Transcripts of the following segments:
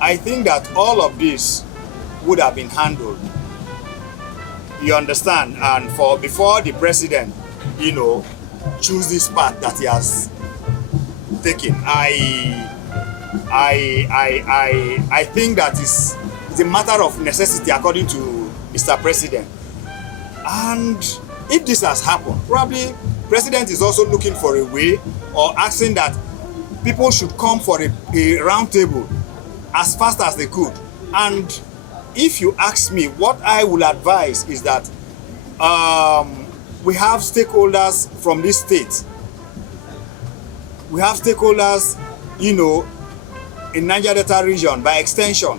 I think that all of this would have been handled, you understand, and for before the president, choose this path that he has taken. I think that it's a matter of necessity according to Mr. President. And if this has happened, probably president is also looking for a way or asking that people should come for a round table as fast as they could. And if you ask me, what I will advise is that we have stakeholders from this state. We have stakeholders, in Niger Delta region, by extension,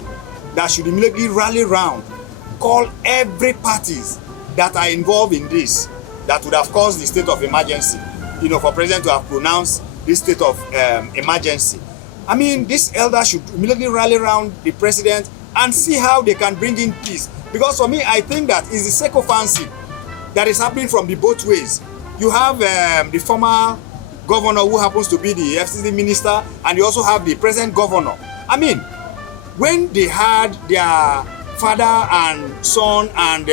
that should immediately rally round, call every parties that are involved in this, that would have caused the state of emergency, for president to have pronounced this state of emergency. I mean, these elders should immediately rally around the president and see how they can bring in peace. Because for me, I think that is the sycophancy that is happening from the both ways. You have the former governor who happens to be the FCC minister, and you also have the present governor. I mean, when they had their father and son and,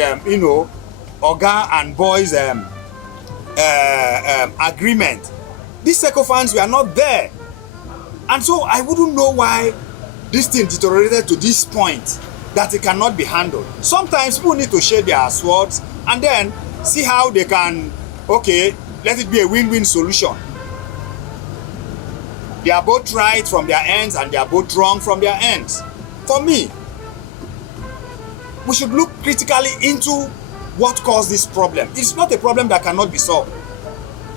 Oga and boys agreement, these sycophants were not there. And so I wouldn't know why this thing deteriorated to this point that it cannot be handled. Sometimes people need to share their swords and then see how they can, let it be a win-win solution. They are both right from their ends and they are both wrong from their ends. For me, we should look critically into what caused this problem. It's not a problem that cannot be solved.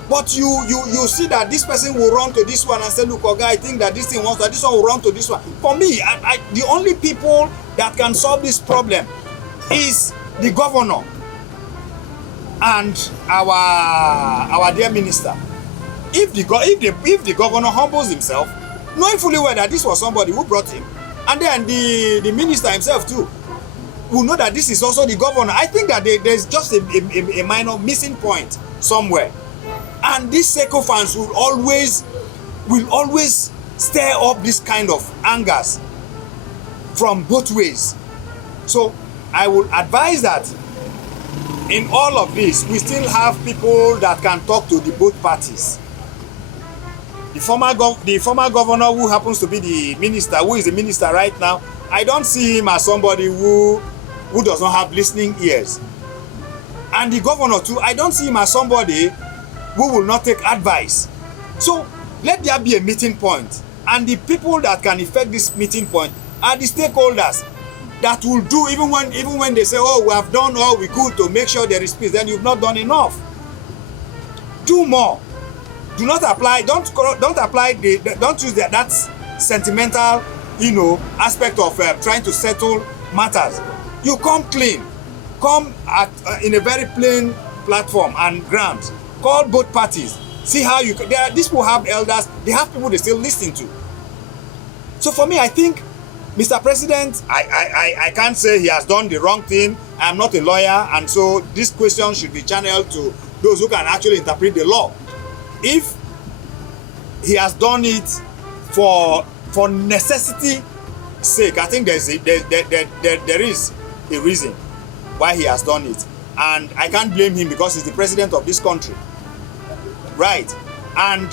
But you see that this person will run to this one and say, look, Oga, I think that this thing wants that, this one will run to this one. For me, the only people that can solve this problem is the governor and our dear minister. If the governor humbles himself, knowing fully well that this was somebody who brought him, and then the minister himself too will know that this is also the governor, I think that there's just a minor missing point somewhere. And these sycophants will always stir up this kind of angers from both ways. So I would advise that in all of this, we still have people that can talk to the both parties. The former governor who happens to be the minister, who is the minister right now, I don't see him as somebody who does not have listening ears. And the governor too, I don't see him as somebody who will not take advice. So let there be a meeting point, and the people that can effect this meeting point are the stakeholders that will do, even when they say, oh, we have done all we could to make sure there is peace, then you've not done enough. Do more. Do not apply, don't use that sentimental, aspect of trying to settle matters. You come clean, come in a very plain platform and grounds. Call both parties. See how these people have elders, they have people they still listen to. So for me, I think Mr. President, I can't say he has done the wrong thing. I am not a lawyer, and so this question should be channeled to those who can actually interpret the law. If he has done it for necessity sake, I think there is a reason why he has done it, and I can't blame him because he's the president of this country, right? And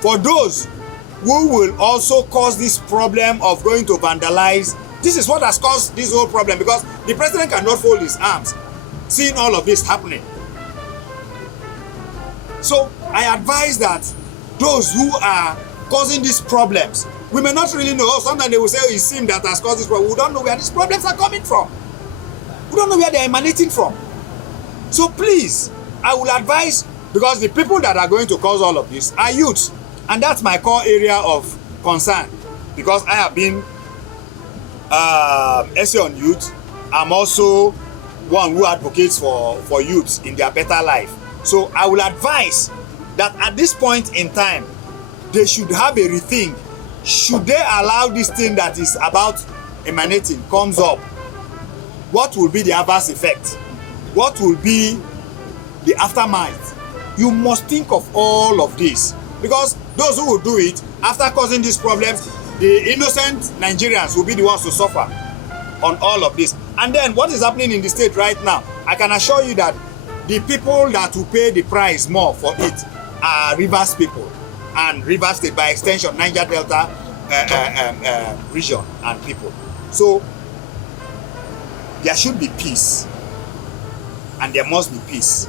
for those who will also cause this problem of going to vandalize, this is what has caused this whole problem, because the president cannot fold his arms seeing all of this happening. So I advise that those who are causing these problems, we may not really know. Sometimes they will say, oh, it's him that has caused this problem. We don't know where these problems are coming from. We don't know where they are emanating from. So please, I will advise, because the people that are going to cause all of this are youths, and that's my core area of concern, because I have been essay on youth. I'm also one who advocates for youths in their better life. So I will advise that at this point in time, they should have a rethink. Should they allow this thing that is about emanating comes up, what will be the adverse effect? What will be the aftermath? You must think of all of this, because those who will do it after causing these problems, the innocent Nigerians will be the ones to suffer on all of this. And then what is happening in the state right now, I can assure you that the people that will pay the price more for it are Rivers people and Rivers State, by extension Niger Delta region and people. So there should be peace, and there must be peace,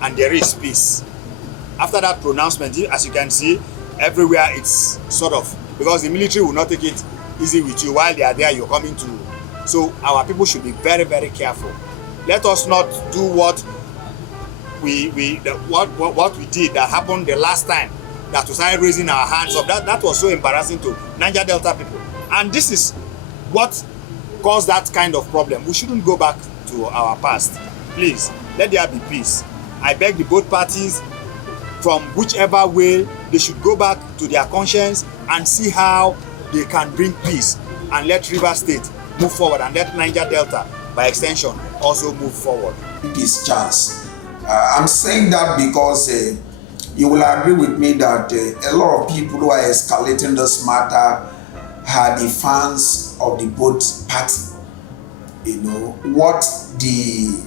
and there is peace. After that pronouncement, as you can see, everywhere it's sort of, because the military will not take it easy with you while they are there, you're coming to. So our people should be very, very careful. Let us not do what we did that happened the last time, that we started raising our hands up. That was so embarrassing to Niger Delta people. And this is what caused that kind of problem. We shouldn't go back to our past. Please, let there be peace. I beg the both parties, from whichever way, they should go back to their conscience and see how they can bring peace, and let Rivers State move forward, and let Niger Delta, by extension, also move forward. Peace chance. I'm saying that because you will agree with me that a lot of people who are escalating this matter are the fans of the both party. You know, what the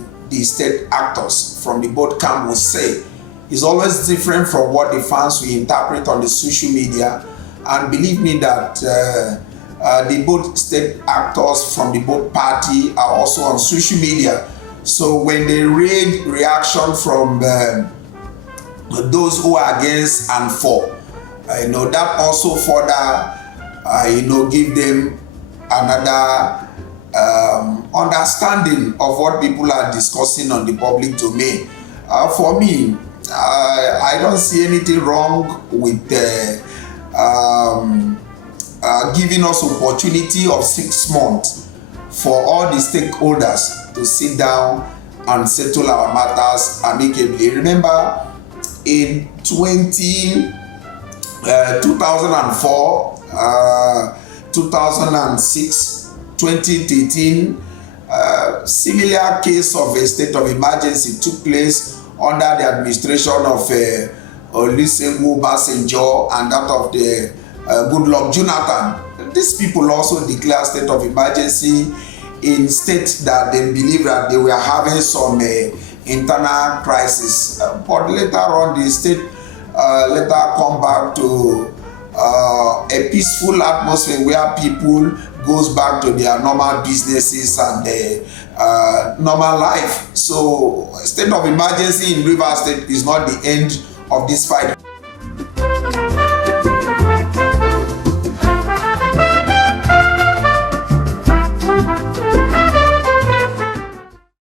state actors from the both camp will say is always different from what the fans will interpret on the social media. And believe me that the both state actors from the both party are also on social media. So when they read reaction from those who are against and for, you know, that also further, you know, give them another understanding of what people are discussing on the public domain. For me, I don't see anything wrong with giving us opportunity of 6 months for all the stakeholders to sit down and settle our matters amicably. Remember, in 2004, 2006, 2013, similar case of a state of emergency took place under the administration of Olusegun Obasanjo and that of the Goodluck Jonathan. These people also declared state of emergency in states that they believe that they were having some internal crisis. But later on, the state later come back to a peaceful atmosphere where people goes back to their normal businesses and their normal life. So state of emergency in Rivers State is not the end of this fight.